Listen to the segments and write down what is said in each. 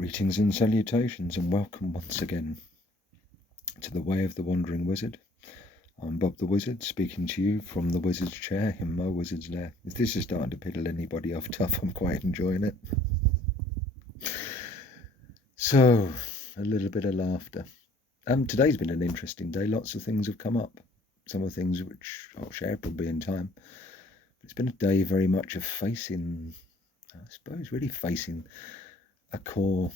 Greetings and salutations, and welcome once again to the Way of the Wandering Wizard. I'm Bob the Wizard, speaking to you from the Wizard's chair in my Wizard's lair. If this is starting to piddle anybody off tough, I'm quite enjoying it. So, a little bit of laughter. Today's been an interesting day. Lots of things have come up. Some of the things which I'll share probably in time. It's been a day very much of facing, I suppose, really facing a core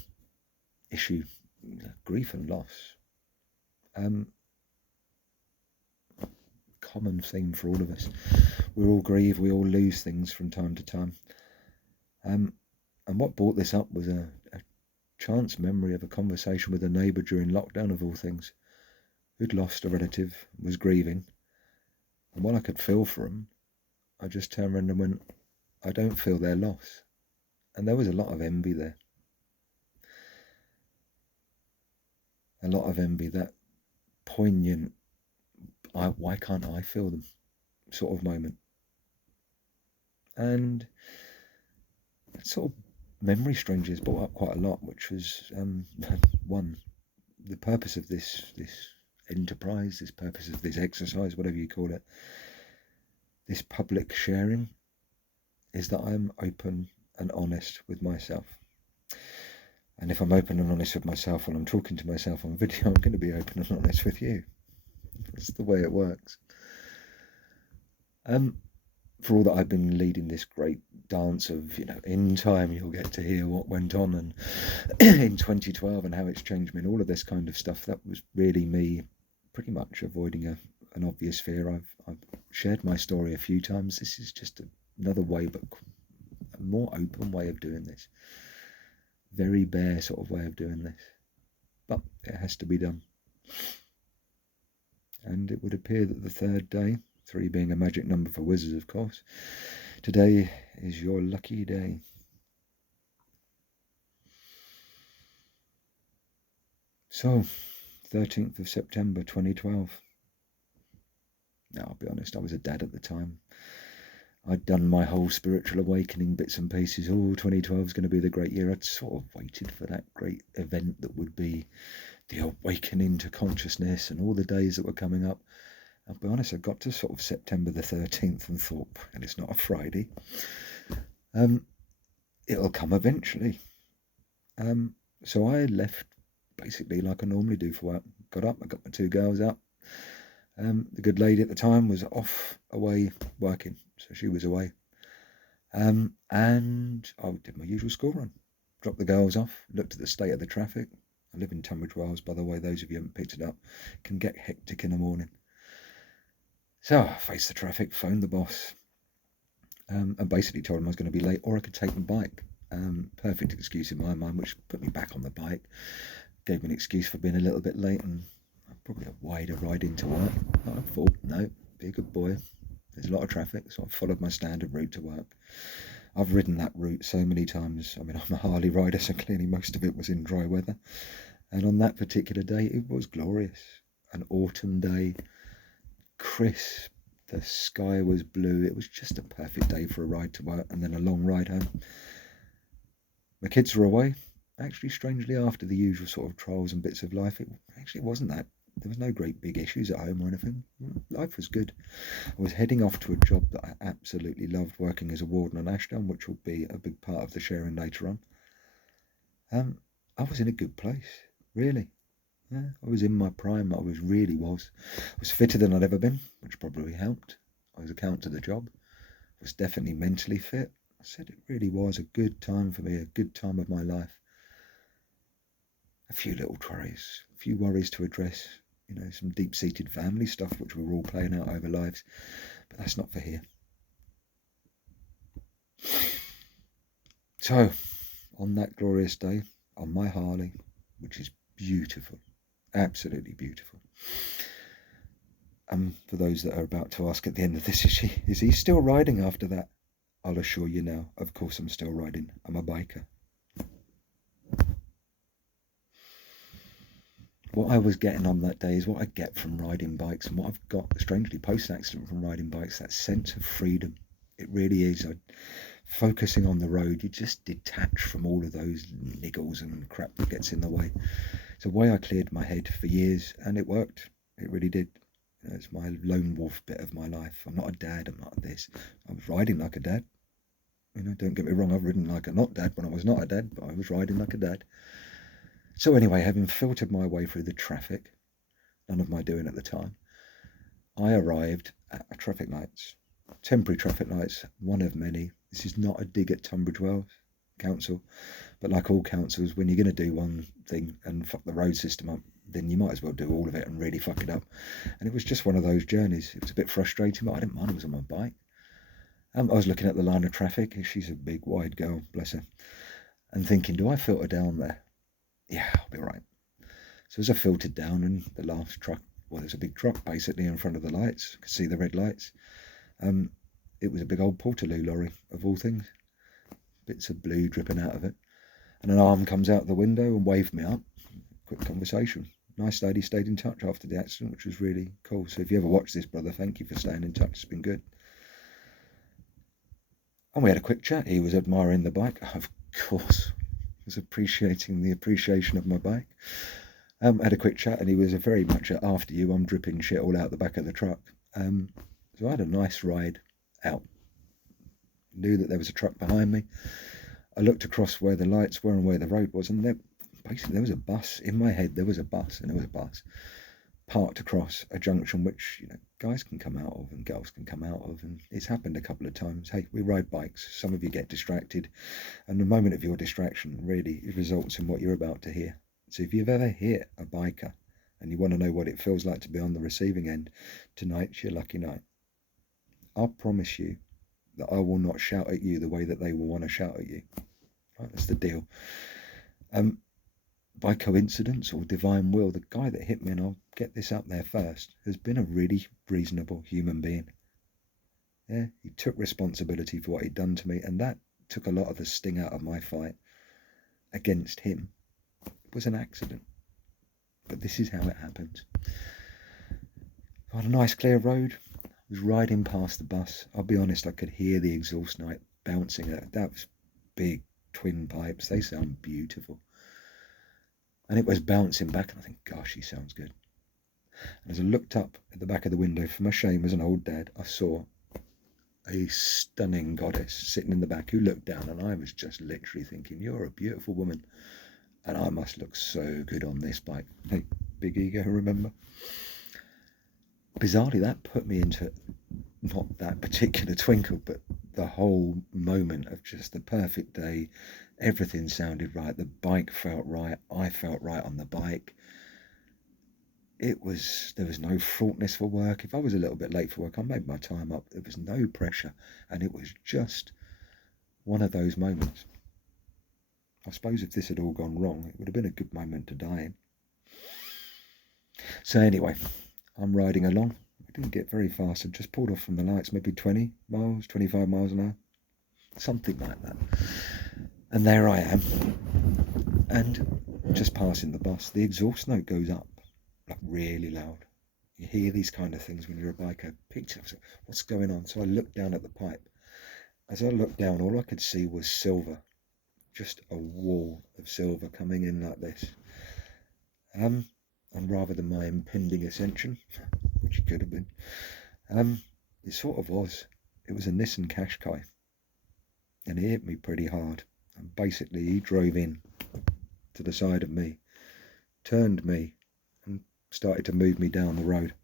issue, grief and loss. Common theme for all of us. We all grieve, we all lose things from time to time. And what brought this up was a chance memory of a conversation with a neighbour during lockdown, of all things, who'd lost a relative, was grieving. And while I could feel for them, I just turned around and went, I don't feel their loss. And there was a lot of envy there. A lot of envy, that poignant, why can't I feel them sort of moment. And that sort of memory strangers brought up quite a lot, which was one, the purpose of this enterprise, this purpose of this exercise, whatever you call it, this public sharing, is that I'm open and honest with myself. And if I'm open and honest with myself when I'm talking to myself on video, I'm going to be open and honest with you. That's the way it works. For all that I've been leading this great dance of, in time you'll get to hear what went on and in 2012 and how it's changed me and all of this kind of stuff, that was really me pretty much avoiding an obvious fear. I've shared my story a few times. This is just another way, but a more open way of doing this. Very bare sort of way of doing this. But it has to be done. And it would appear that the third day, 3 being a magic number for wizards, of course, today is your lucky day. So, 13th of September 2012. Now, I'll be honest, I was a dad at the time. I'd done my whole spiritual awakening bits and pieces. 2012 is going to be the great year. I'd sort of waited for that great event that would be the awakening to consciousness and all the days that were coming up. I'll be honest, I got to sort of September the 13th and thought, and it's not a Friday, it'll come eventually. So I left basically like I normally do for work. Got up, I got my 2 girls up. The good lady at the time was off away working, so she was away. And I did my usual school run. Dropped the girls off, looked at the state of the traffic. I live in Tunbridge Wells, by the way, those of you who haven't picked it up. It can get hectic in the morning. So I faced the traffic, phoned the boss, and basically told him I was going to be late or I could take the bike. Perfect excuse in my mind, which put me back on the bike. Gave me an excuse for being a little bit late and probably a wider ride into work. I thought, no, be a good boy. There's a lot of traffic, so I followed my standard route to work. I've ridden that route so many times. I mean, I'm a Harley rider, so clearly most of it was in dry weather. And on that particular day, it was glorious. An autumn day, crisp, the sky was blue. It was just a perfect day for a ride to work and then a long ride home. My kids were away. Actually, strangely, after the usual sort of trials and bits of life, it actually wasn't that. There was no great big issues at home or anything. Life was good. I was heading off to a job that I absolutely loved, working as a warden on Ashdown, which will be a big part of the sharing later on. I was in a good place, really. Yeah, I was in my prime. I was fitter than I'd ever been, which probably helped. I was account to the job. I was definitely mentally fit. I said it really was a good time for me, a good time of my life. A few little worries, a few worries to address, some deep-seated family stuff which we were all playing out over lives, but that's not for here. So, on that glorious day, on my Harley, which is beautiful, absolutely beautiful. For those that are about to ask at the end of this, is he still riding after that? I'll assure you now, of course I'm still riding. I'm a biker. What I was getting on that day is what I get from riding bikes, and what I've got, strangely, post-accident from riding bikes, that sense of freedom. It really is. Focusing on the road, you just detach from all of those niggles and crap that gets in the way. It's a way I cleared my head for years, and it worked. It really did. It's my lone wolf bit of my life. I'm not a dad. I'm not this. I was riding like a dad. Don't get me wrong. I've ridden like a not dad when I was not a dad, but I was riding like a dad. So anyway, having filtered my way through the traffic, none of my doing at the time, I arrived at traffic lights, temporary traffic lights, one of many. This is not a dig at Tunbridge Wells Council, but like all councils, when you're going to do one thing and fuck the road system up, then you might as well do all of it and really fuck it up. And it was just one of those journeys. It was a bit frustrating, but I didn't mind. I was on my bike. I was looking at the line of traffic. She's a big, wide girl, bless her, and thinking, do I filter down there? Yeah, I'll be right. So as I filtered down, and the last truck, well, there's a big truck basically in front of the lights. I could see the red lights. It was a big old Portaloo lorry, of all things. Bits of blue dripping out of it. And an arm comes out the window and waved me up. Quick conversation. Nice lady, stayed in touch after the accident, which was really cool. So if you ever watch this, brother, thank you for staying in touch. It's been good. And we had a quick chat. He was admiring the bike. Of course. Was appreciating the appreciation of my bike. Had a quick chat, and he was very much after you. I'm dripping shit all out the back of the truck. So I had a nice ride out. Knew that there was a truck behind me. I looked across where the lights were and where the road was, and there was a bus. In my head, there was a bus, and there was a bus parked across a junction which, guys can come out of and girls can come out of, and it's happened a couple of times. Hey, we ride bikes. Some of you get distracted, and the moment of your distraction really results in what you're about to hear. So if you've ever hit a biker and you want to know what it feels like to be on the receiving end, tonight's your lucky night. I'll promise you that I will not shout at you the way that they will want to shout at you. Right, that's the deal. By coincidence or divine will, the guy that hit me, and I'll get this up there first, has been a really reasonable human being. Yeah, he took responsibility for what he'd done to me, and that took a lot of the sting out of my fight against him. It was an accident, but this is how it happens. On a nice clear road, I was riding past the bus. I'll be honest, I could hear the exhaust note bouncing. That was big twin pipes. They sound beautiful. And it was bouncing back, and I think, gosh, he sounds good. And as I looked up at the back of the window, for my shame as an old dad, I saw a stunning goddess sitting in the back who looked down, and I was just literally thinking, you're a beautiful woman, and I must look so good on this bike. Hey, big ego, remember? Bizarrely, that put me into, not that particular twinkle, but the whole moment of just the perfect day. Everything sounded right. The bike felt right. I felt right on the bike. There was no fraughtness for work. If I was a little bit late for work, I made my time up. There was no pressure, and it was just one of those moments. I suppose if this had all gone wrong, it would have been a good moment to die in. So anyway, I'm riding along. I didn't get very fast. I just pulled off from the lights, maybe 20 miles, 25 miles an hour, something like that. And there I am, and just passing the bus, the exhaust note goes up, like really loud. You hear these kind of things when you're a biker. Picture, what's going on? So I looked down at the pipe. As I looked down, all I could see was silver, just a wall of silver coming in like this. And rather than my impending ascension, which it could have been, it sort of was. It was a Nissan Qashqai, and it hit me pretty hard. And basically, he drove in to the side of me, turned me, and started to move me down the road.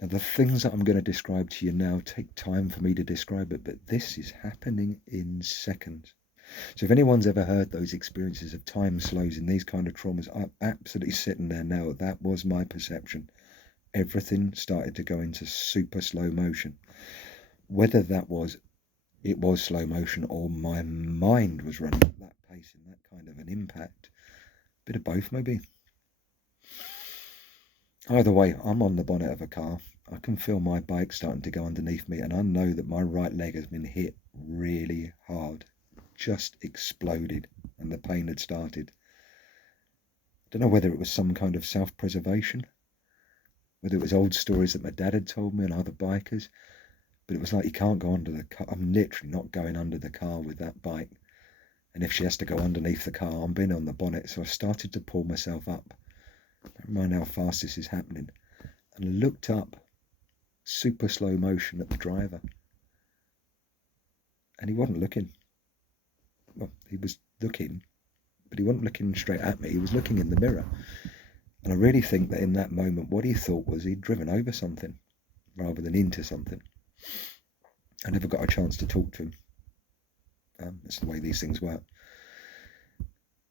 Now, the things that I'm going to describe to you now take time for me to describe it, but this is happening in seconds. So if anyone's ever heard those experiences of time slows in these kind of traumas, I'm absolutely sitting there now. That was my perception. Everything started to go into super slow motion. Whether it was slow motion or my mind was running at that pace and that kind of an impact. Bit of both, maybe. Either way, I'm on the bonnet of a car. I can feel my bike starting to go underneath me, and I know that my right leg has been hit really hard. Just exploded, and the pain had started. Don't know whether it was some kind of self-preservation, whether it was old stories that my dad had told me and other bikers, But it was like, you can't go under the car. I'm literally not going under the car with that bike. And if she has to go underneath the car, I'm being on the bonnet. So I started to pull myself up. Never mind how fast this is happening. And I looked up, super slow motion, at the driver. And he wasn't looking. Well, he was looking, but he wasn't looking straight at me. He was looking in the mirror. And I really think that in that moment, what he thought was he'd driven over something rather than into something. I never got a chance to talk to him. That's the way these things work.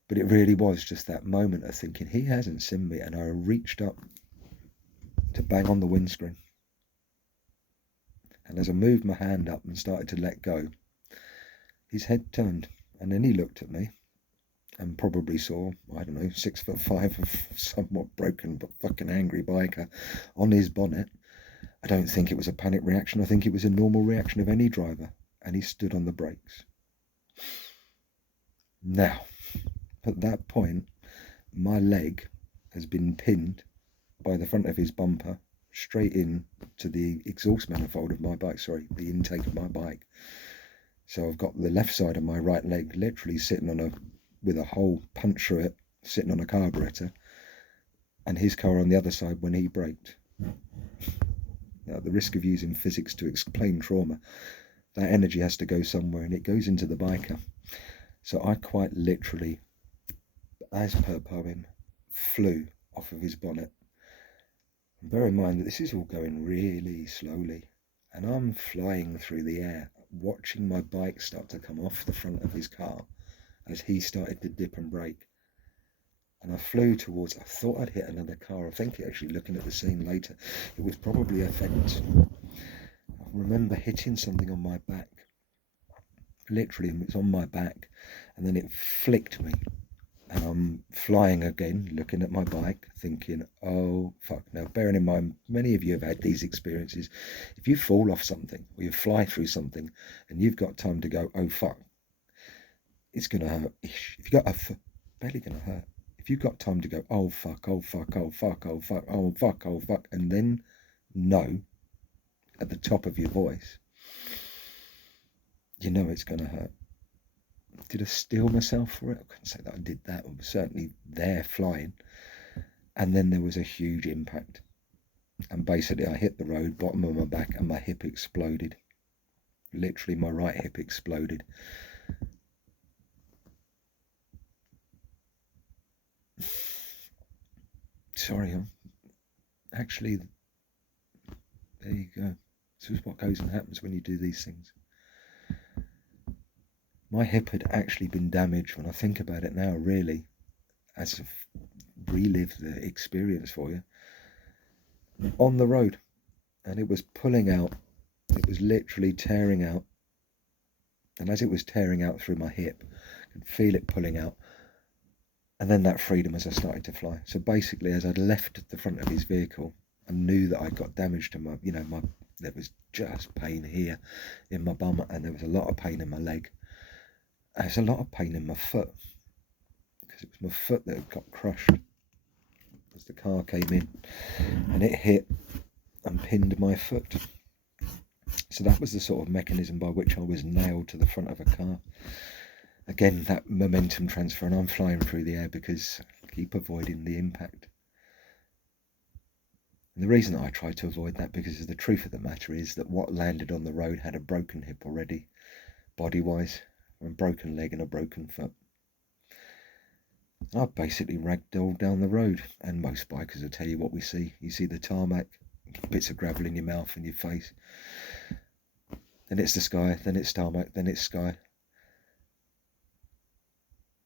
But it really was just that moment of thinking, he hasn't seen me. And I reached up to bang on the windscreen. And as I moved my hand up and started to let go, his head turned, and then he looked at me and probably saw, I don't know, 6'5" of somewhat broken but fucking angry biker on his bonnet. I don't think it was a panic reaction. I think it was a normal reaction of any driver. And he stood on the brakes. Now, at that point, my leg has been pinned by the front of his bumper straight in to the exhaust manifold of my bike, sorry, the intake of my bike. So I've got the left side of my right leg literally sitting on with a hole punched through it, sitting on a carburetor, and his car on the other side when he braked. Now, at the risk of using physics to explain trauma, that energy has to go somewhere, and it goes into the biker. So I quite literally, as per poem, flew off of his bonnet. And bear in mind that this is all going really slowly, and I'm flying through the air, watching my bike start to come off the front of his car as he started to dip and brake. And I flew towards, I thought I'd hit another car. I think actually, looking at the scene later, it was probably a fence. I remember hitting something on my back. Literally, it was on my back, and then it flicked me. And I'm flying again, looking at my bike, thinking, oh, fuck. Now, bearing in mind, many of you have had these experiences. If you fall off something, or you fly through something, and you've got time to go, oh, fuck, it's going to hurt. If you've got barely going to hurt. If you've got time to go, oh, fuck, oh, fuck, oh, fuck, oh, fuck, oh, fuck, oh, fuck, and then no at the top of your voice, you know it's going to hurt. Did I steel myself for it? I couldn't say that I did that. I was certainly there flying. And then there was a huge impact. And basically I hit the road, bottom of my back, and my hip exploded. Literally my right hip exploded. Sorry, actually, there you go. This is what goes and happens when you do these things. My hip had actually been damaged. When I think about it now, really, as I've relived the experience for you, on the road. And it was pulling out. It was literally tearing out. And as it was tearing out through my hip, I could feel it pulling out. And then that freedom as I started to fly. So basically, as I'd left the front of his vehicle, I knew that I got damage to my, there was just pain here in my bum, and there was a lot of pain in my leg. There's a lot of pain in my foot, because it was my foot that had got crushed as the car came in, and it hit and pinned my foot. So that was the sort of mechanism by which I was nailed to the front of a car. Again, that momentum transfer, and I'm flying through the air because I keep avoiding the impact. And the reason that I try to avoid that, because the truth of the matter is that what landed on the road had a broken hip already, body-wise, a broken leg and a broken foot. I basically ragdolled down the road, and most bikers will tell you what we see. You see the tarmac, bits of gravel in your mouth and your face. Then it's the sky, then it's tarmac, then it's sky.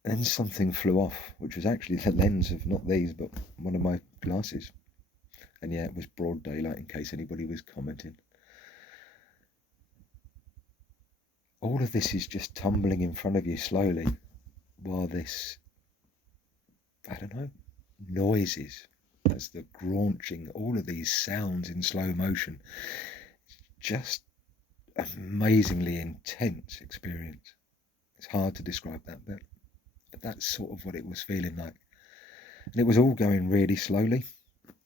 Then something flew off, which was actually the lens of not these, but one of my glasses. And yeah, it was broad daylight, in case anybody was commenting. All of this is just tumbling in front of you slowly, while this, I don't know, noises, as the graunching, all of these sounds in slow motion. Just amazingly intense experience. It's hard to describe that bit. But that's sort of what it was feeling like. And it was all going really slowly.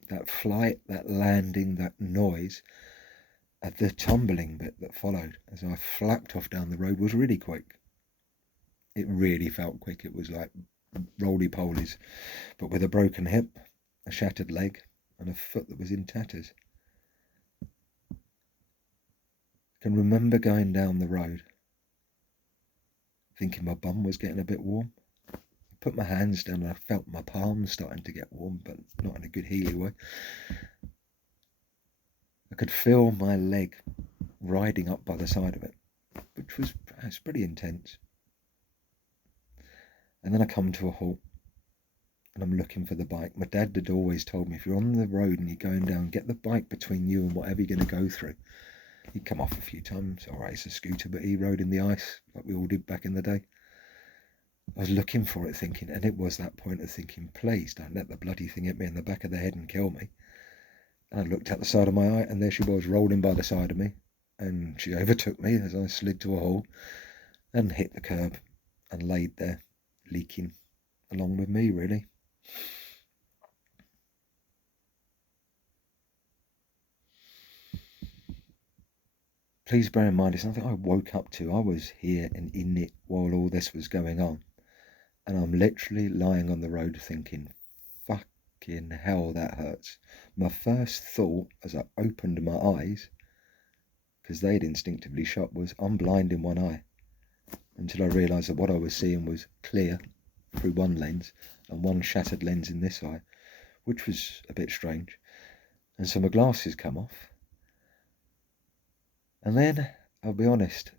That flight, that landing, that noise. The tumbling bit that followed as I flapped off down the road was really quick. It really felt quick. It was like roly-polies, but with a broken hip, a shattered leg, and a foot that was in tatters. I can remember going down the road, thinking my bum was getting a bit warm. I put my hands down and I felt my palms starting to get warm, but not in a good healy way. I could feel my leg riding up by the side of it, which was pretty intense. And then I come to a halt and I'm looking for the bike. My dad had always told me, if you're on the road and you're going down, get the bike between you and whatever you're going to go through. He'd come off a few times. All right, it's a scooter, but he rode in the ice like we all did back in the day. I was looking for it, thinking, and it was that point of thinking, please don't let the bloody thing hit me in the back of the head and kill me. And I looked at the side of my eye, and there she was, rolling by the side of me, and she overtook me as I slid to a halt and hit the curb and laid there, leaking along with me, really. Please bear in mind, it's nothing I woke up to. I was here and in it while all this was going on. And I'm literally lying on the road thinking, fucking hell, that hurts. My first thought as I opened my eyes, because they'd instinctively shut, was I'm blind in one eye. Until I realised that what I was seeing was clear through one lens and one shattered lens in this eye, which was a bit strange. And so my glasses come off. And then, I'll be honest,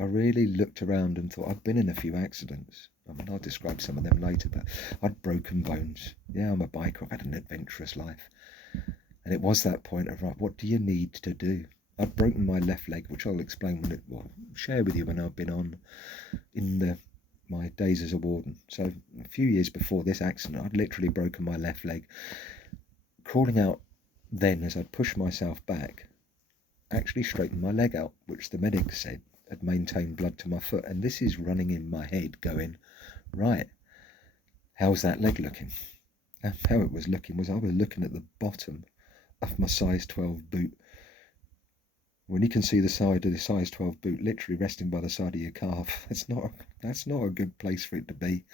I really looked around and thought I'd been in a few accidents. I mean, I'll describe some of them later, but I'd broken bones. Yeah, I'm a biker. I've had an adventurous life. And it was that point of, right, what do you need to do? I'd broken my left leg, which I'll explain share with you when I've been on in my days as a warden. So a few years before this accident, I'd literally broken my left leg. Crawling out then as I'd pushed myself back, actually straightened my leg out, which the medic said had maintained blood to my foot. And this is running in my head going, right, how's that leg looking? And how it was looking was I was looking at the bottom of my size 12 boot. When you can see the side of the size 12 boot literally resting by the side of your calf, that's not a good place for it to be.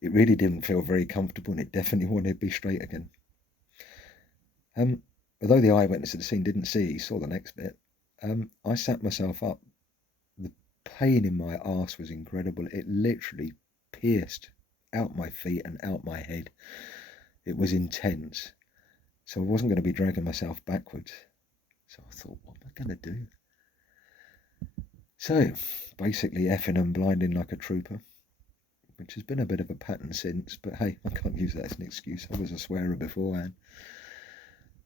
It really didn't feel very comfortable, and it definitely wanted to be straight again. Although the eyewitness at the scene didn't see it, he saw the next bit. I sat myself up. The pain in my arse was incredible. It literally pierced out my feet and out my head. It was intense. So I wasn't going to be dragging myself backwards. So I thought, what am I going to do? So basically effing and blinding like a trooper, which has been a bit of a pattern since, but hey, I can't use that as an excuse. I was a swearer beforehand.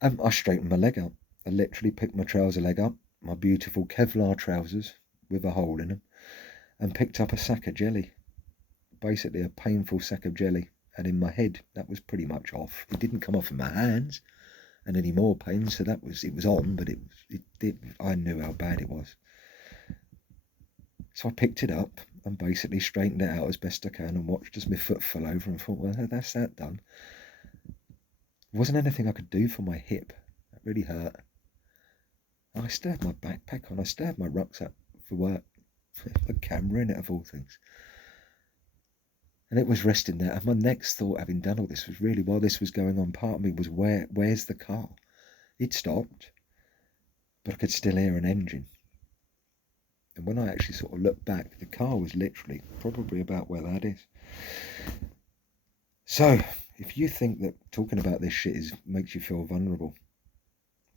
I straightened my leg out. I literally picked my trouser leg up, my beautiful Kevlar trousers with a hole in them, and picked up a sack of jelly. Basically a painful sack of jelly. And in my head, that was pretty much off. It didn't come off in my hands and any more pain, so it was on, but I knew how bad it was. So I picked it up and basically straightened it out as best I can and watched as my foot fell over and thought, well, that's that done. There wasn't anything I could do for my hip. That really hurt. And I still had my backpack on. I still had my rucksack for work. A camera in it, of all things. And it was resting there. And my next thought, having done all this, was really, while this was going on, part of me was, where's the car? It stopped, but I could still hear an engine. And when I actually sort of looked back, the car was literally probably about where that is. So, if you think that talking about this shit makes you feel vulnerable,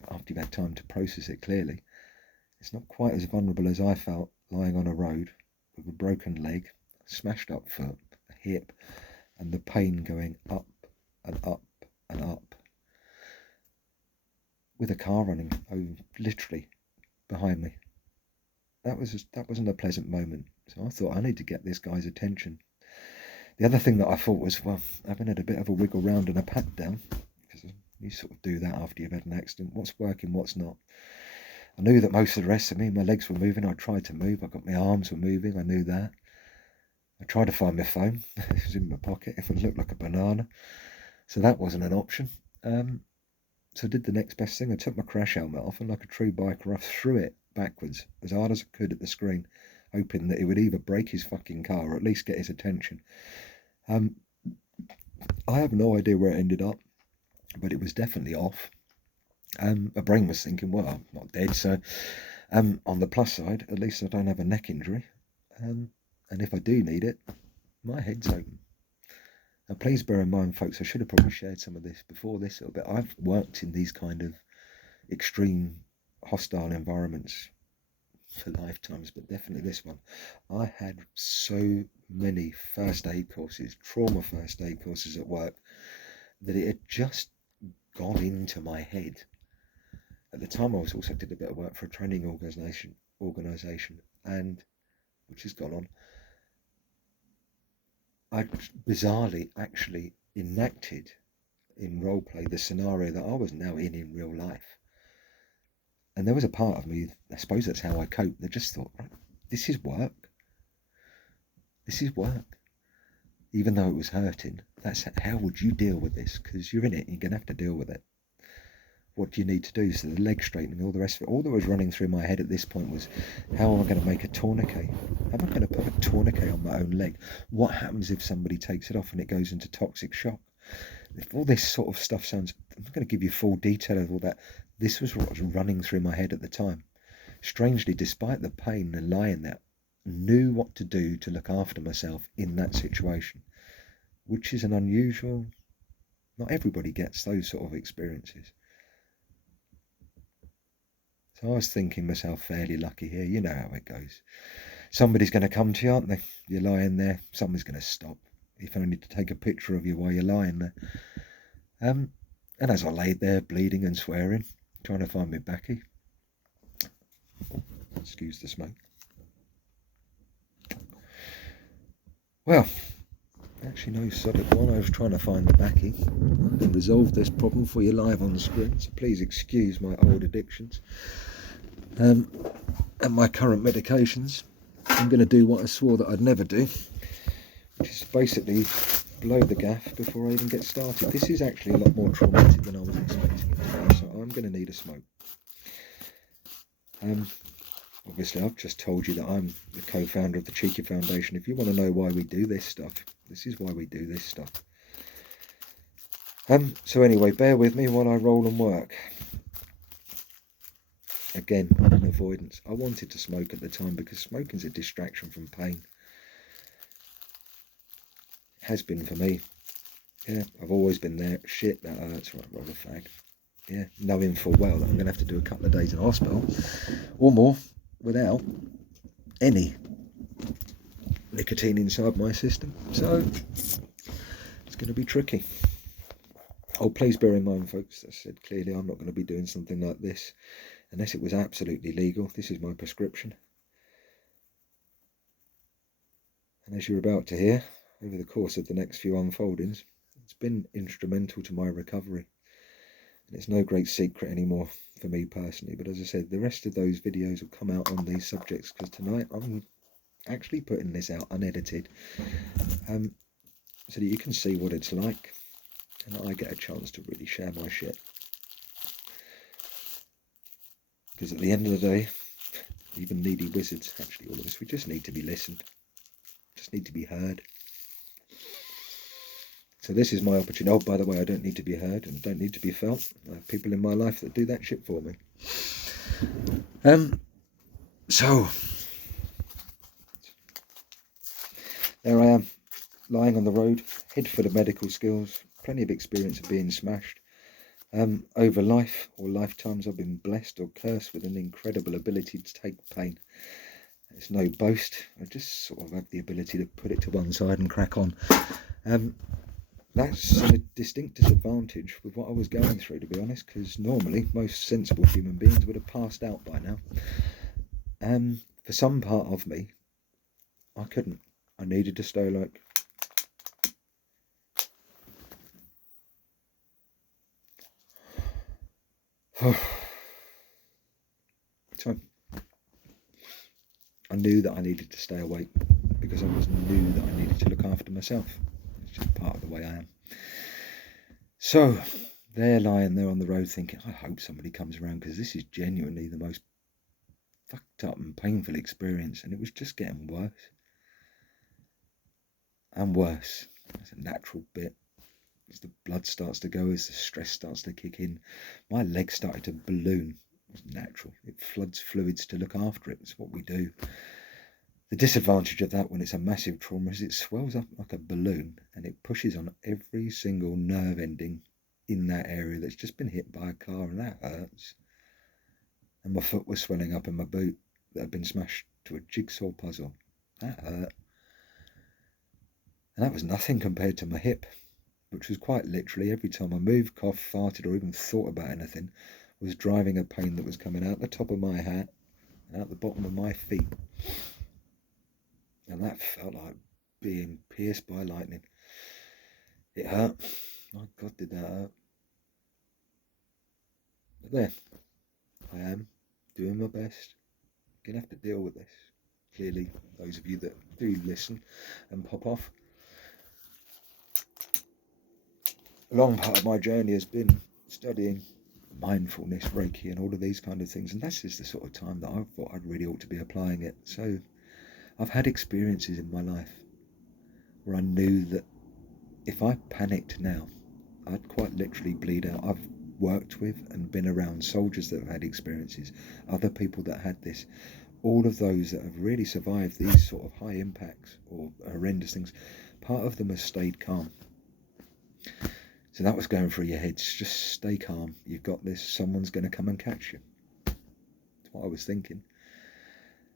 after you've had time to process it clearly, it's not quite as vulnerable as I felt lying on a road with a broken leg, a smashed up foot, a hip, and the pain going up and up and up, with a car running over, literally behind me. That wasn't a pleasant moment. So I thought, I need to get this guy's attention. The other thing that I thought was, well, having had a bit of a wiggle round and a pat down, because you sort of do that after you've had an accident, what's working, what's not. I knew that most of the rest of me, my legs were moving. I tried to move. I got my arms were moving. I knew that. I tried to find my phone. It was in my pocket. It looked like a banana. So that wasn't an option. So I did the next best thing. I took my crash helmet off and, like a true biker, I threw it backwards as hard as I could at the screen, hoping that it would either break his fucking car or at least get his attention. I have no idea where it ended up, but it was definitely off. My brain was thinking, well, I'm not dead, so on the plus side, at least I don't have a neck injury. And if I do need it, my head's open. Now, please bear in mind, folks, I should have probably shared some of this before this a little bit. I've worked in these kind of extreme hostile environments for lifetimes, but definitely this one. I had so many first aid courses, trauma first aid courses at work, that it had just gone into my head. At the time, I was also did a bit of work for a training organisation, and which has gone on. I bizarrely actually enacted in roleplay the scenario that I was now in real life. And there was a part of me, I suppose that's how I cope, that just thought, right, this is work. This is work. Even though it was hurting, that's how would you deal with this? Because you're in it, you're going to have to deal with it. What do you need to do? So the leg straightening, all the rest of it, all that was running through my head at this point was, how am I going to make a tourniquet? How am I going to put a tourniquet on my own leg? What happens if somebody takes it off and it goes into toxic shock? If all this sort of stuff sounds, I'm not going to give you full detail of all that. This was what was running through my head at the time. Strangely, despite the pain and lying there, I knew what to do to look after myself in that situation, which is an unusual, not everybody gets those sort of experiences. So I was thinking myself fairly lucky here. You know how it goes. Somebody's going to come to you, aren't they? You're lying there. Someone's going to stop, if only to take a picture of you while you're lying there. And as I laid there, bleeding and swearing, trying to find my backy. Excuse the smoke. Well, actually no solid one. I was trying to find the backy and resolve this problem for you live on the screen. So please excuse my old addictions. And my current medications. I'm going to do what I swore that I'd never do, which is basically blow the gaff before I even get started. This is actually a lot more traumatic than I was expecting it to be, so I'm going to need a smoke. Obviously, I've just told you that I'm the co-founder of the Cheeky Foundation. If you want to know why we do this stuff, this is why we do this stuff. So anyway, bear with me while I roll and work. Again, an avoidance. I wanted to smoke at the time because smoking's a distraction from pain. Has been for me. Yeah, I've always been there. Shit, that hurts. Right, roll a fag. Yeah, knowing full well that I'm going to have to do a couple of days in hospital or more without any nicotine inside my system. So it's going to be tricky. Oh, please bear in mind, folks, I said clearly I'm not going to be doing something like this unless it was absolutely legal. This is my prescription. And as you're about to hear, over the course of the next few unfoldings, it's been instrumental to my recovery. And it's no great secret anymore for me personally. But as I said, the rest of those videos will come out on these subjects because tonight I'm actually putting this out unedited so that you can see what it's like and I get a chance to really share my shit. Because at the end of the day, even needy wizards, actually all of us, we just need to be listened. Just need to be heard. So this is my opportunity. Oh, by the way, I don't need to be heard and don't need to be felt. I have people in my life that do that shit for me. So there I am, lying on the road, head full of medical skills, plenty of experience of being smashed. Over life or lifetimes, I've been blessed or cursed with an incredible ability to take pain. It's no boast. I just sort of have the ability to put it to one side and crack on. That's a distinct disadvantage with what I was going through, to be honest, because normally most sensible human beings would have passed out by now. For some part of me, I couldn't. I needed to stay like... So I knew that I needed to stay awake because I knew that I needed to look after myself. It's just part of the way I am. So there lying there on the road thinking, I hope somebody comes around because this is genuinely the most fucked up and painful experience. And it was just getting worse and worse. It's a natural bit. As the blood starts to go, as the stress starts to kick in, my legs started to balloon. It's natural. It floods fluids to look after it. It's what we do. The disadvantage of that when it's a massive trauma is it swells up like a balloon and it pushes on every single nerve ending in that area that's just been hit by a car, and that hurts. And my foot was swelling up in my boot that had been smashed to a jigsaw puzzle. That hurt. And that was nothing compared to my hip, which was quite literally every time I moved, coughed, farted, or even thought about anything, was driving a pain that was coming out the top of my hat and out the bottom of my feet. And that felt like being pierced by lightning. It hurt. My God, did that hurt. But there, I am doing my best. Gonna have to deal with this. Clearly, those of you that do listen and pop off. A long part of my journey has been studying mindfulness, Reiki, and all of these kind of things. And this is the sort of time that I thought I'd really ought to be applying it. So I've had experiences in my life where I knew that if I panicked now, I'd quite literally bleed out. I've worked with and been around soldiers that have had experiences, other people that had this, all of those that have really survived these sort of high impacts or horrendous things. Part of them has stayed calm. So that was going through your heads. Just stay calm. You've got this. Someone's going to come and catch you. That's what I was thinking.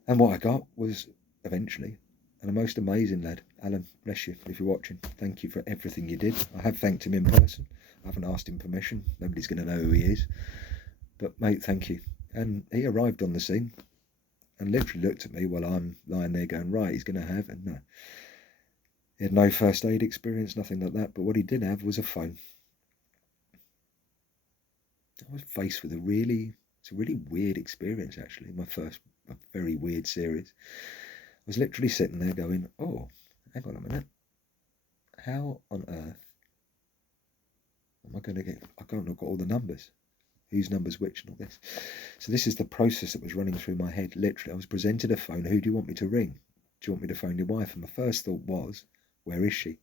And what I got was eventually and a most amazing lad. Alan, bless you if you're watching. Thank you for everything you did. I have thanked him in person. I haven't asked him permission. Nobody's going to know who he is. But mate, thank you. And he arrived on the scene and literally looked at me while I'm lying there going, right, he's going to have, and no. He had no first aid experience, nothing like that, but what he did have was a phone. I was faced with it's a really weird experience actually, my very weird series. I was literally sitting there going, oh, hang on a minute. How on earth am I going to get, I can't look at all the numbers. Whose number's which and all this. So this is the process that was running through my head. Literally, I was presented a phone. Who do you want me to ring? Do you want me to phone your wife? And my first thought was, where is she?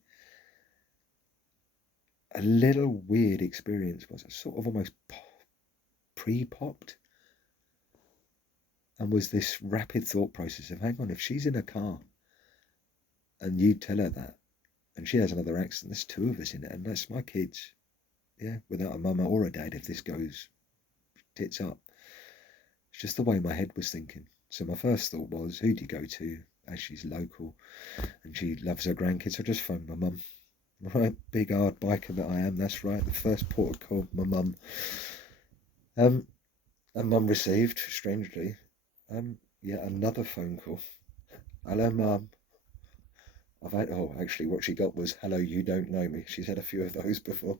A little weird experience was sort of almost pre-popped. And was this rapid thought process of, hang on, if she's in a car and you tell her that, and she has another accident, there's two of us in it, and that's my kids. Yeah, without a mama or a dad if this goes tits up. It's just the way my head was thinking. So my first thought was, who do you go to? As she's local and she loves her grandkids, I just phoned my mum. Right, big hard biker that I am, that's right. The first port of call, my mum. And mum received, strangely, yet another phone call. Hello, mum. Actually what she got was, hello, you don't know me. She's had a few of those before.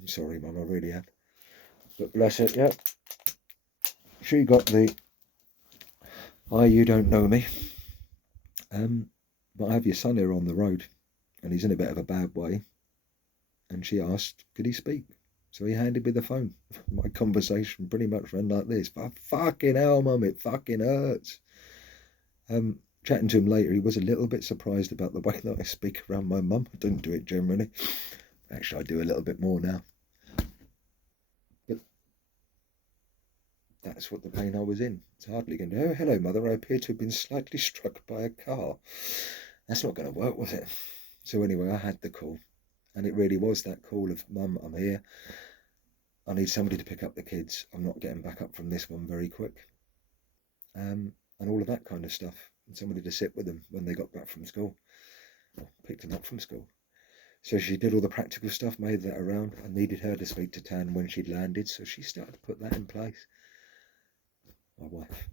I'm sorry, mum, I really have. But bless it, yeah. She got the, hi, you don't know me. But I have your son here on the road, and he's in a bit of a bad way. And she asked, could he speak? So he handed me the phone. My conversation pretty much ran like this. But fucking hell, mum, it fucking hurts. Chatting to him later, he was a little bit surprised about the way that I speak around my mum. I don't do it generally. Actually, I do a little bit more now. But that's what the pain I was in. It's hardly going to, oh, hello, mother. I appear to have been slightly struck by a car. That's not going to work, was it? So anyway, I had the call. And it really was that call of, mum, I'm here. I need somebody to pick up the kids. I'm not getting back up from this one very quick. And all of that kind of stuff. And somebody to sit with them when they got back from school. Or picked them up from school. So she did all the practical stuff, made that around. I needed her to speak to Tan when she'd landed, so she started to put that in place. My wife.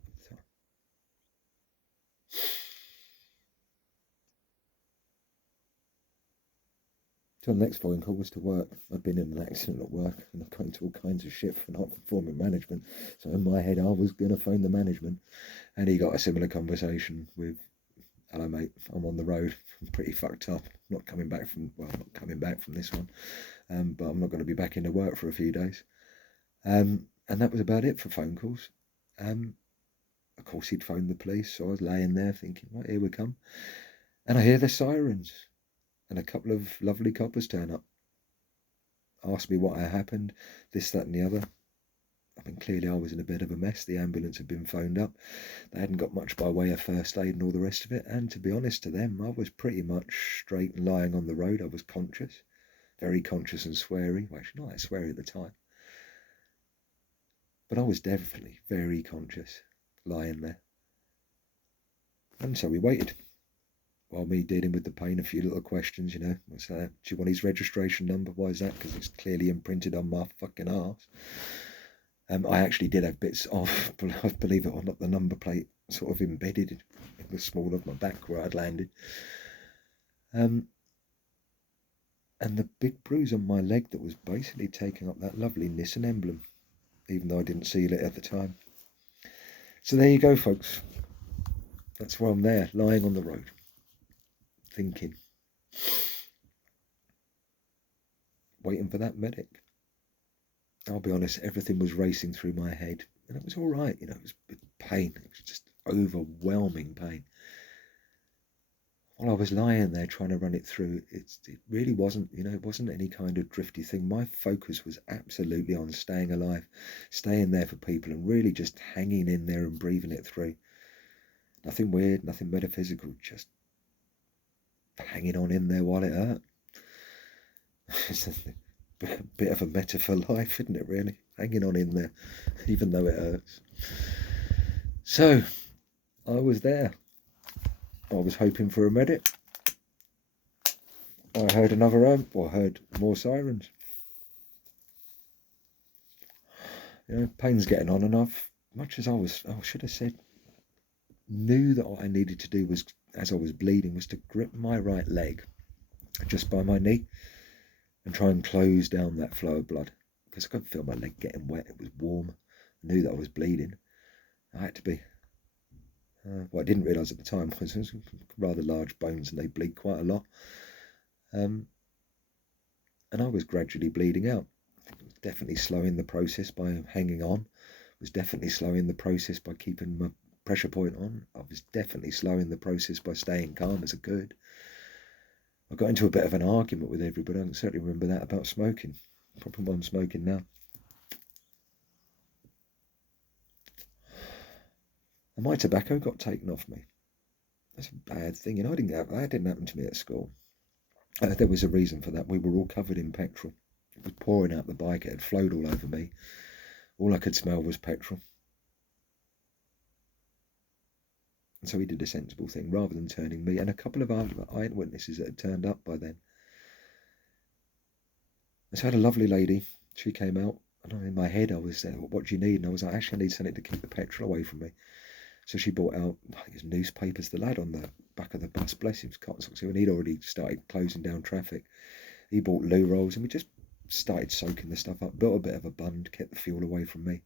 So the next phone call was to work. I'd been in an accident at work and I'd gone to all kinds of shit for not performing management. So in my head, I was going to phone the management. And he got a similar conversation with hello mate, I'm on the road, I'm pretty fucked up, not coming back from, well, not coming back from this one, but I'm not going to be back into work for a few days. And that was about it for phone calls. Of course he'd phoned the police, so I was laying there thinking, right, here we come. And I hear the sirens, and a couple of lovely coppers turn up, ask me what had happened, this, that and the other. I mean, clearly I was in a bit of a mess. The ambulance had been phoned up. They hadn't got much by way of first aid and all the rest of it. And to be honest to them, I was pretty much straight and lying on the road. I was conscious, very conscious and sweary. Well, actually, not that sweary at the time. But I was definitely very conscious, lying there. And so we waited. While me dealing with the pain, a few little questions, you know. What's that? Do you want his registration number? Why is that? Because it's clearly imprinted on my fucking arse. I actually did have bits of, believe it or not, the number plate sort of embedded in the small of my back where I'd landed. And the big bruise on my leg that was basically taking up that lovely Nissan emblem, even though I didn't see it at the time. So there you go, folks. That's why I'm there, lying on the road, thinking, waiting for that medic. I'll be honest, everything was racing through my head, and it was all right, you know, it was pain, it was just overwhelming pain. While I was lying there trying to run it through, it really wasn't, you know, it wasn't any kind of drifty thing. My focus was absolutely on staying alive, staying there for people, and really just hanging in there and breathing it through. Nothing weird, nothing metaphysical, just hanging on in there while it hurt. It's a bit of a meta for life, isn't it, really? Hanging on in there, even though it hurts. So, I was there. I was hoping for a medic. I heard heard more sirens. You know, pain's getting on, and much as I should have said, knew that what I needed to do was, as I was bleeding, was to grip my right leg just by my knee and try and close down that flow of blood, because I could feel my leg getting wet. It was warm. I knew that I was bleeding. I had to be. What I didn't realise at the time was it was rather large bones and they bleed quite a lot. And I was gradually bleeding out. It was definitely slowing the process by hanging on. It was definitely slowing the process by keeping my pressure point on. I was definitely slowing the process by staying calm as I could. I got into a bit of an argument with everybody. I can certainly remember that, about smoking. Probably why I'm smoking now. And my tobacco got taken off me. That's a bad thing. You know, that didn't happen to me at school. There was a reason for that. We were all covered in petrol. It was pouring out the bike. It had flowed all over me. All I could smell was petrol. And so he did a sensible thing. Rather than turning me and a couple of other eyewitnesses that had turned up by then. And so I had a lovely lady. She came out. And in my head, I was saying, well, what do you need? And I was like, actually, I need something to keep the petrol away from me. So she brought out, I think it was newspapers. The lad on the back of the bus, bless him, when he'd already started closing down traffic, he bought loo rolls, and we just started soaking the stuff up, built a bit of a bund, kept the fuel away from me.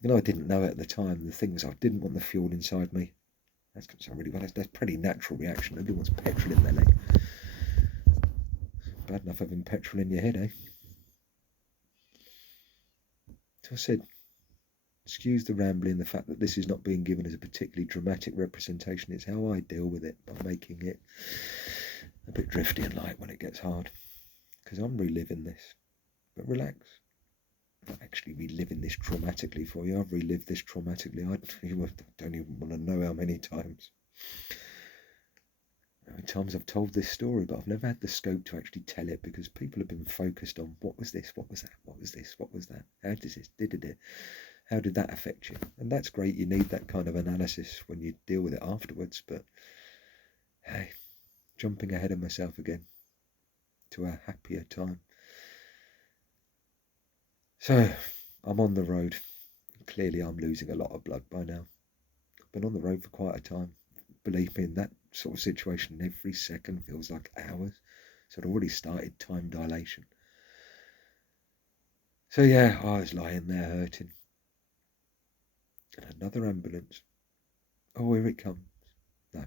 Even though I didn't know it at the time, the thing was I didn't want the fuel inside me. That's really well. That's pretty natural reaction. Nobody wants petrol in their leg. Bad enough having petrol in your head, eh? So I said, excuse the rambling, the fact that this is not being given as a particularly dramatic representation. It's how I deal with it, by making it a bit drifty and light when it gets hard. Because I'm reliving this. But relax. I'm not actually reliving this traumatically for you. I've relived this traumatically. I don't even want to know how many times. How many times I've told this story, but I've never had the scope to actually tell it, because people have been focused on what was this, what was that, what was this, what was that, how does this, how did that affect you? And that's great. You need that kind of analysis when you deal with it afterwards. But hey, jumping ahead of myself again to a happier time. So I'm on the road. Clearly I'm losing a lot of blood by now. I've been on the road for quite a time. Believe me, in that sort of situation, every second feels like hours. So I'd already started time dilation. So yeah, I was lying there hurting. And another ambulance. Oh, here it comes. No,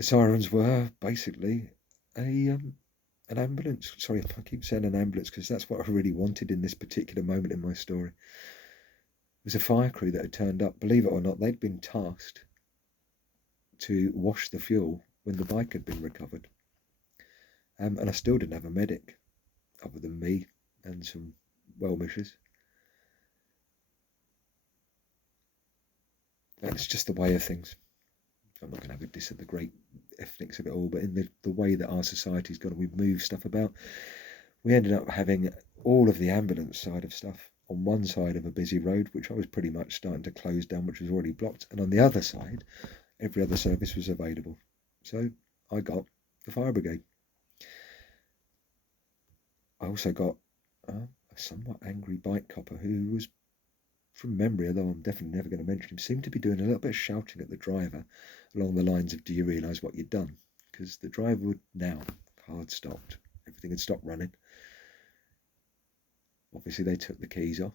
The sirens were basically an ambulance. Sorry, I keep saying an ambulance because that's what I really wanted in this particular moment in my story. It was a fire crew that had turned up. Believe it or not, they'd been tasked to wash the fuel when the bike had been recovered. And I still didn't have a medic other than me and some well-wishers. That's just the way of things. I'm not going to have a diss at the great ethnics of it all, but in the way that our society's gone, we've moved stuff about. We ended up having all of the ambulance side of stuff on one side of a busy road, which I was pretty much starting to close down, which was already blocked. And on the other side, every other service was available. So I got the fire brigade. I also got a somewhat angry bike copper who was, from memory, although I'm definitely never going to mention him, seemed to be doing a little bit of shouting at the driver along the lines of, "Do you realise what you've done?" Because the driver would now, car had stopped, everything had stopped running. Obviously, they took the keys off.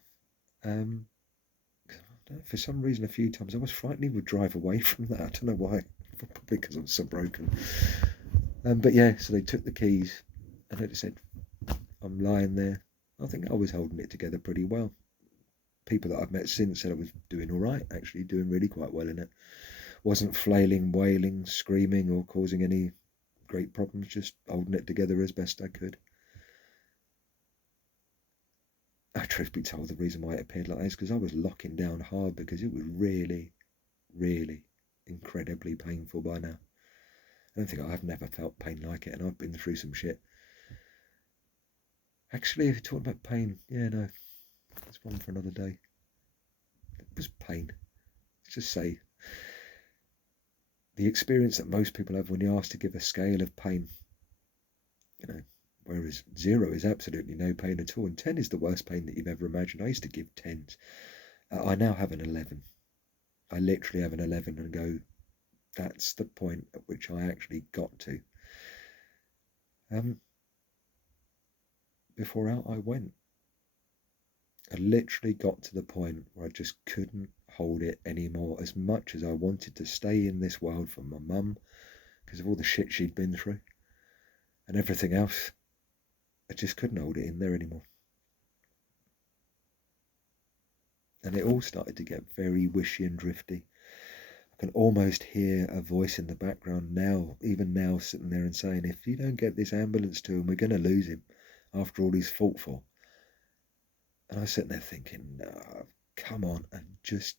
For some reason, a few times I was frightened he would drive away from that. I don't know why, probably because I'm so broken. But yeah, so they took the keys, and it said, I'm lying there. I think I was holding it together pretty well. People that I've met since said I was doing all right, actually doing really quite well in it. Wasn't flailing, wailing, screaming, or causing any great problems, just holding it together as best I could. Truth be told, the reason why it appeared like that is because I was locking down hard, because it was really, really incredibly painful by now. I don't think I've never felt pain like it, and I've been through some shit. Actually, if you're talking about pain, yeah, no, that's one for another day. It was pain. Let's just say the experience that most people have when you're asked to give a scale of pain, whereas 0 is absolutely no pain at all, and 10 is the worst pain that you've ever imagined. I used to give 10s. I now have an 11. I literally have an 11 and go, that's the point at which I actually got to. Before out I went. I literally got to the point where I just couldn't hold it anymore, as much as I wanted to stay in this world for my mum because of all the shit she'd been through and everything else. I just couldn't hold it in there anymore. And it all started to get very wishy and drifty. I can almost hear a voice in the background now, even now, sitting there and saying, if you don't get this ambulance to him, we're going to lose him after all he's fought for. And I was sitting there thinking, no, come on, and just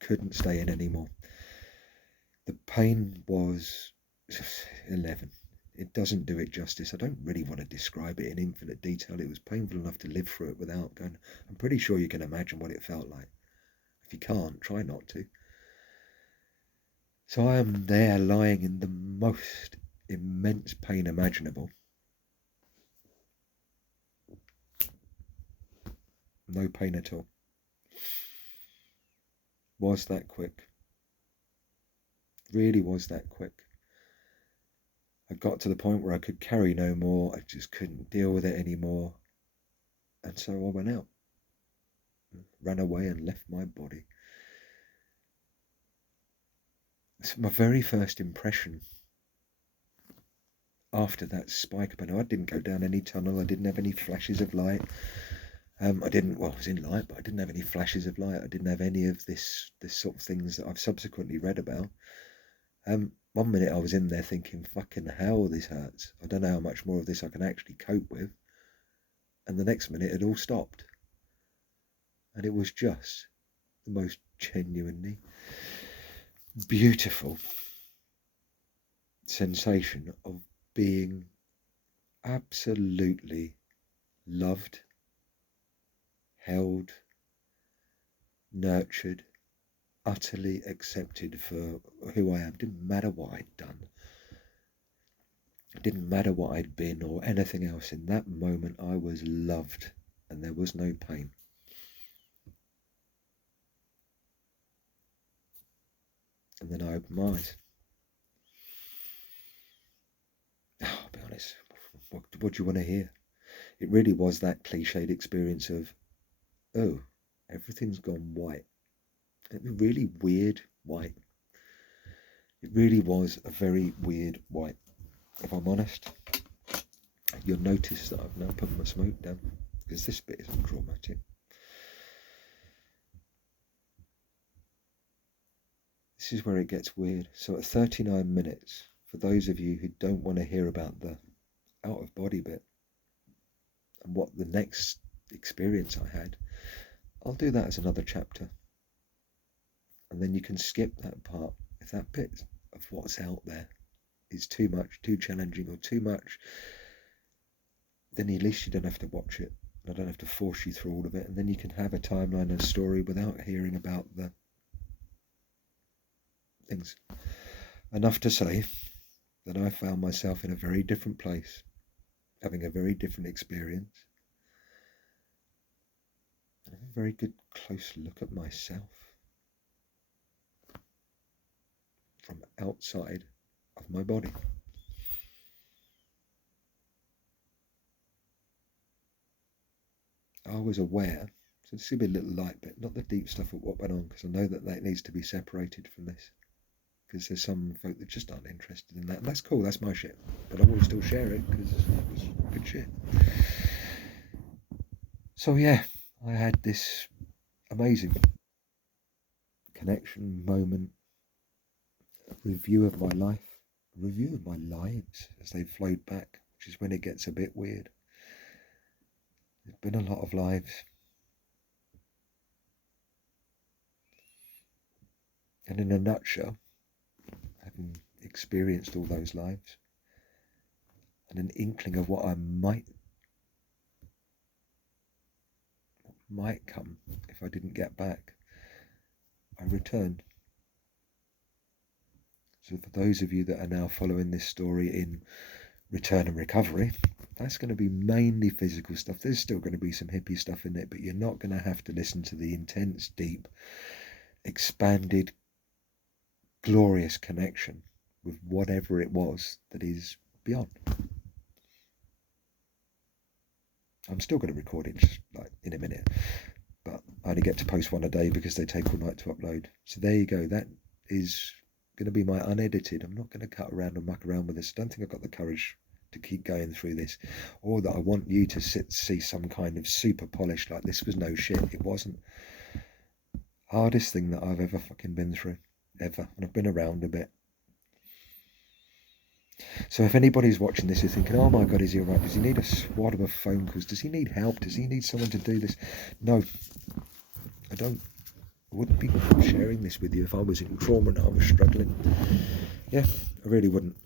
couldn't stay in anymore. The pain was 11. It doesn't do it justice. I don't really want to describe it in infinite detail. It was painful enough to live through it without going. I'm pretty sure you can imagine what it felt like. If you can't, try not to. So I am there lying in the most immense pain imaginable. No pain at all. Was that quick? Really was that quick? I got to the point where I could carry no more. I just couldn't deal with it anymore. And so I went out, ran away and left my body. So my very first impression after that spike up, I didn't go down any tunnel. I didn't have any flashes of light. I was in light, but I didn't have any flashes of light. I didn't have any of this sort of things that I've subsequently read about. 1 minute I was in there thinking, fucking hell, this hurts. I don't know how much more of this I can actually cope with. And the next minute it all stopped. And it was just the most genuinely beautiful sensation of being absolutely loved, held, nurtured, utterly accepted for who I am. Didn't matter what I'd done. It didn't matter what I'd been or anything else. In that moment I was loved and there was no pain. And then I opened my eyes. I'll be honest, what do you want to hear? It really was that cliched experience of, oh, everything's gone white. It was really weird white. It really was a very weird wipe. If I'm honest, you'll notice that I've now put my smoke down because this bit isn't dramatic. This is where it gets weird. So at 39 minutes, for those of you who don't want to hear about the out of body bit and what the next experience I had, I'll do that as another chapter. And then you can skip that part. If that bit of what's out there is too much, too challenging, or too much, then at least you don't have to watch it. I don't have to force you through all of it. And then you can have a timeline and a story without hearing about the things. Enough to say that I found myself in a very different place, having a very different experience. And a very good close look at myself from outside of my body. I was aware, so it's going to be a little light bit, not the deep stuff of what went on, because I know that needs to be separated from this. Because there's some folk that just aren't interested in that. And that's cool, that's my shit. But I will still share it because it was good shit. So yeah, I had this amazing connection moment, a review of my life, a review of my lives as they flowed back, which is when it gets a bit weird. There's been a lot of lives. And in a nutshell, having experienced all those lives and an inkling of what I might come if I didn't get back, I returned. So for those of you that are now following this story in Return and Recovery, that's going to be mainly physical stuff. There's still going to be some hippie stuff in it, but you're not going to have to listen to the intense, deep, expanded, glorious connection with whatever it was that is beyond. I'm still going to record it just like in a minute, but I only get to post one a day because they take all night to upload. So there you go. That is going to be my unedited. I'm not going to cut around and muck around with this. I don't think I've got the courage to keep going through this, or that I want you to see some kind of super polished, like this was no shit. It wasn't. Hardest thing that I've ever fucking been through, ever. And I've been around a bit. So if anybody's watching this, you're thinking, oh my God, is he alright? Does he need a squad of phone calls? Does he need help? Does he need someone to do this? No, I don't. I wouldn't be sharing this with you if I was in trauma and I was struggling. Yeah, I really wouldn't.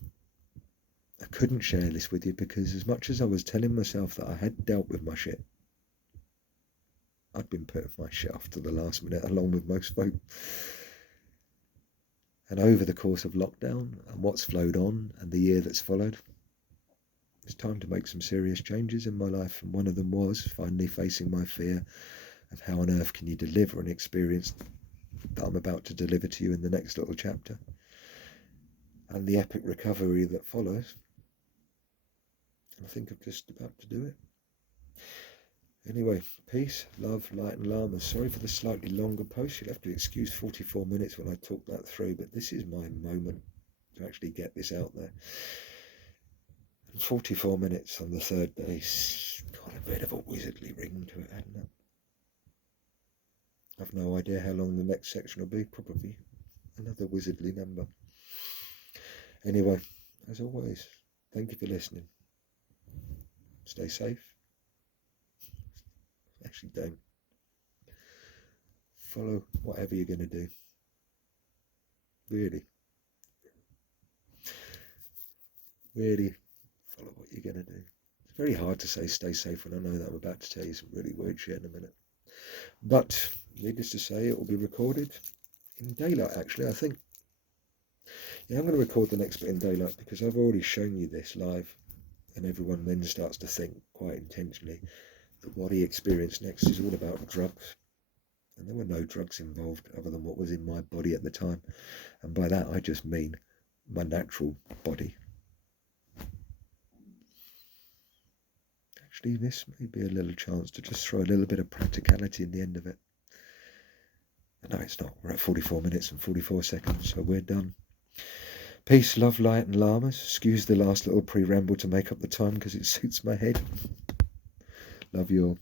I couldn't share this with you because as much as I was telling myself that I had dealt with my shit, I'd been putting my shit off to the last minute, along with most folk. And over the course of lockdown and what's flowed on and the year that's followed, it's time to make some serious changes in my life. And one of them was finally facing my fear of how on earth can you deliver an experience that I'm about to deliver to you in the next little chapter, and the epic recovery that follows. And I think I'm just about to do it. Anyway, peace, love, light and llamas. Sorry for the slightly longer post. You'll have to excuse 44 minutes when I talk that through, but this is my moment to actually get this out there. And 44 minutes on the third day's got a bit of a wizardly ring to it, hasn't it? I've no idea how long the next section will be. Probably another wizardly number. Anyway, as always, thank you for listening. Stay safe. Actually, don't. Follow whatever you're going to do. Really follow what you're going to do. It's very hard to say stay safe when I know that I'm about to tell you some really weird shit in a minute. But needless to say, it will be recorded in daylight, actually, I think. Yeah, I'm going to record the next bit in daylight because I've already shown you this live, and everyone then starts to think quite intentionally that what he experienced next is all about drugs. And there were no drugs involved other than what was in my body at the time. And by that, I just mean my natural body. Actually, this may be a little chance to just throw a little bit of practicality in the end of it. No, it's not. We're at 44 minutes and 44 seconds, so we're done. Peace, love, light, and llamas. Excuse the last little pre-ramble to make up the time because it suits my head. Love you all.